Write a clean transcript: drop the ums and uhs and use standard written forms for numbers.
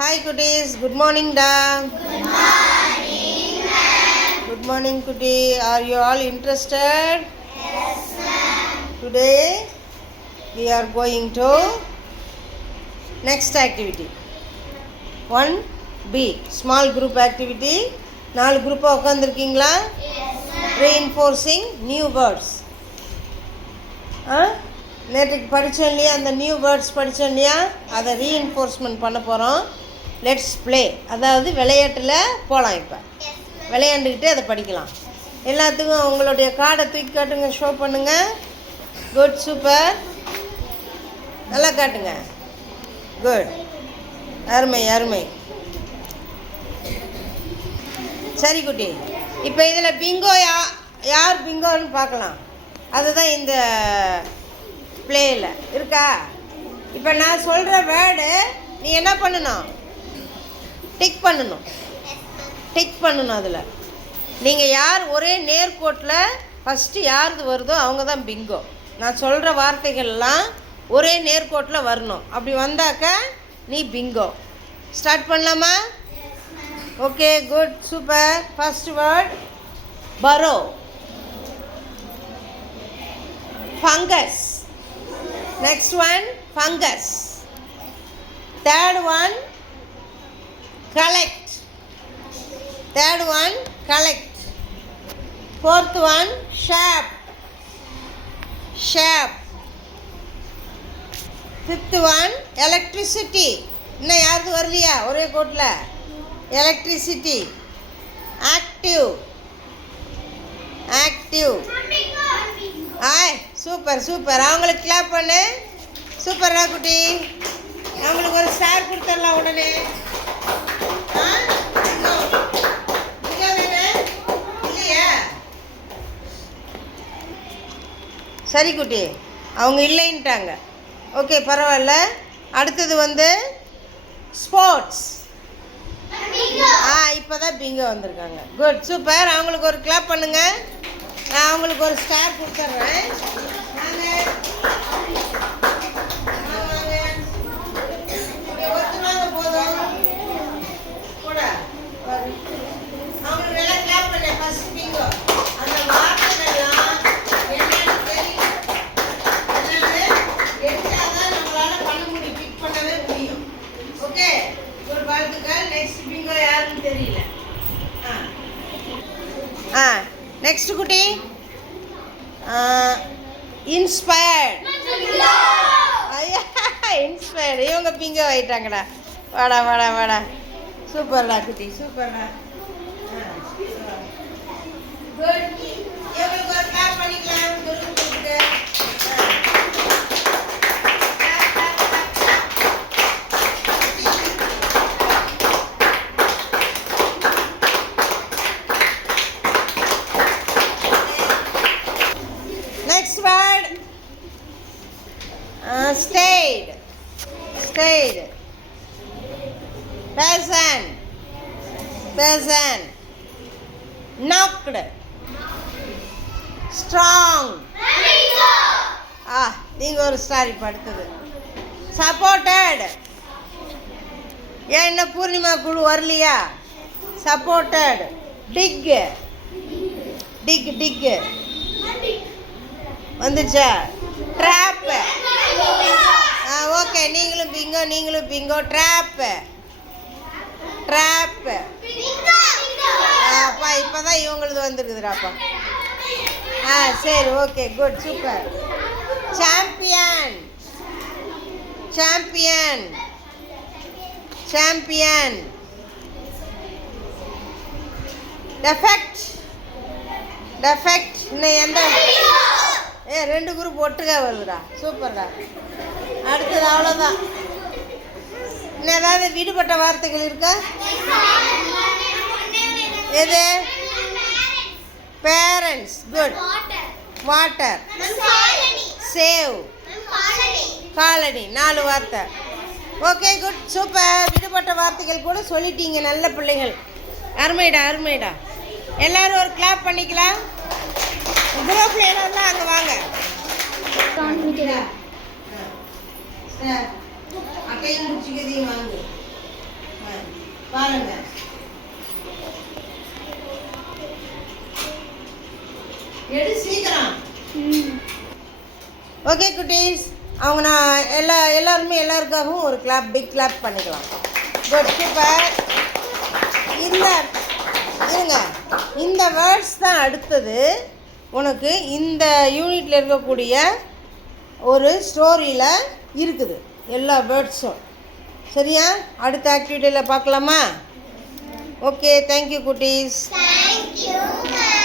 Hi goodies, good morning da. Good morning, ma'am. Good morning Goody. Are you all interested? Yes, ma'am. Today we are going to next activity. 1B small group activity. 4 குரூப்பாக உட்காந்துருக்கீங்களா? Yes, ma'am. Reinforcing new words. நேற்றுக்கு படித்தோம் இல்லையா, அந்த new words படித்தோம் இல்லையா, அதை reinforcement பண்ண போகிறோம். லெட்ஸ் ப்ளே, அதாவது விளையாட்டில் போகலாம். இப்போ விளையாண்டுக்கிட்டே அதை படிக்கலாம். எல்லாத்துக்கும் உங்களுடைய கார்டை தூக்கி காட்டுங்க, ஷோ பண்ணுங்கள். குட், சூப்பர், நல்லா காட்டுங்க. குட், அருமை அருமை. சரி குட்டி, இப்போ இதில் பிங்கோ யார் பிங்கோன்னு பார்க்கலாம். அதுதான் இந்த பிளேயில் இருக்கா. இப்போ நான் சொல்கிற வேர்டு நீ என்ன பண்ணணும், டிக் பண்ணணும். அதில் நீங்கள் யார் ஒரே நேர்கோட்டில் ஃபஸ்ட்டு யாருக்கு வருதோ அவங்க தான் பிங்கோ. நான் சொல்கிற வார்த்தைகள்லாம் ஒரே நேர்கோட்டில் வரணும். அப்படி வந்தாக்க நீ பிங்கோ. ஸ்டார்ட் பண்ணலாமா? Okay, good, super. First word borrow. Fungus. Next one, fungus. Third one, collect. Fourth one, shape. Fifth one, electricity. இன்னும் யாருக்கு வரலையா ஒரே கோட்டில்? எலக்ட்ரிசிட்டி. active. ஆய், சூப்பர். அவங்களுக்கு கிளாப் பண்ணு. சூப்பர்ரா குட்டி. அவங்களுக்கு ஒரு ஸ்டார் கொடுத்துடலாம் உடனே. இல்லையா? சரி குட்டி, அவங்க இல்லைன்ட்டாங்க. ஓகே, பரவாயில்ல. அடுத்தது வந்து ஸ்போர்ட்ஸ். இப்போ தான் பிங்கோ வந்திருக்காங்க. Good, super. அவங்களுக்கு ஒரு கிளாப் பண்ணுங்க. நான் அவங்களுக்கு ஒரு ஸ்டார் கொடுத்துட்றேன். ஒருத்தவங்க போதும் கூட. அவங்களுக்கு நல்லா கிளாப் பண்ண. First Bingo. அந்த வார்த்தைகள்லாம் என்னன்னு தெரியல. எடுத்தாதான் நம்மளால பண்ண முடியும், பிக் பண்ணவே முடியும். ஓகே, ஒரு வாழ்த்துக்கள். நெக்ஸ்ட் பிங்கோ யாருன்னு தெரியல. நெக்ஸ்ட் குட்டி, இன்ஸ்பயர்ட். இன்ஸ்பயர்டு. இவங்க பிங்கோ ஆயிட்டாங்கடா. வாடா. சூப்பர்டா குட்டி, சூப்பர்டா. குட். இவங்களுக்கு ஒரு கிளாப் பண்ணிக்கலாம். Next word, stayed. Person. Knocked. Strong. நீங்கள் ஒரு ஸ்டார். இப்போ அடுத்தது சப்போர்ட்டட். ஏன் என்ன பூர்ணிமா குழு வரலையா? சப்போர்ட்டட். டிக் வந்துச்சா? ட்ராப். ஓகே, நீங்களும் பிங்கோ. ட்ராப். அப்பா இப்போ தான் இவங்களது வந்துருக்குதுடாப்பா. சரி, okay, good, super. Champion. Defect. இன்னும் எந்த 2 குரூப் ஒட்டுக்கா வருதுடா. சூப்பர்டா. அடுத்தது அவ்வளோதான். இன்னும் ஏதாவது விடுபட்ட வார்த்தைகள் இருக்கா? எது? Parents. Good. Water. Save. Colony. 4 வார்த்தை. Okay, good, super. விடுபட்ட வார்த்தைகள் கூட சொல்லிட்டீங்க. நல்ல பிள்ளைகள். அருமைடா. எல்லாரும் ஒரு கிளாப் பண்ணிக்கலாம். குரூப்ல எல்லாம் அங்கே வாங்க. அட்டையும் முடிச்சுக்கதையும் வாங்க. பாருங்க. எடு சீக்கிரம். ஓகே குட்டீஸ், அவங்க நான் எல்லாருமே எல்லாருக்காகவும் ஒரு கிளாப், பிக் கிளாப் பண்ணிக்கலாம். Good, super. இந்த வேர்ட்ஸ் தான் அடுத்தது உனக்கு இந்த யூனிட்டில் இருக்கக்கூடிய ஒரு ஸ்டோரியில் இருக்குது எல்லா வேர்ட்ஸும். சரியா? அடுத்த ஆக்டிவிட்டியில் பார்க்கலாமா? ஓகே, தேங்க்யூ குட்டீஸ். Thank you, ma'am.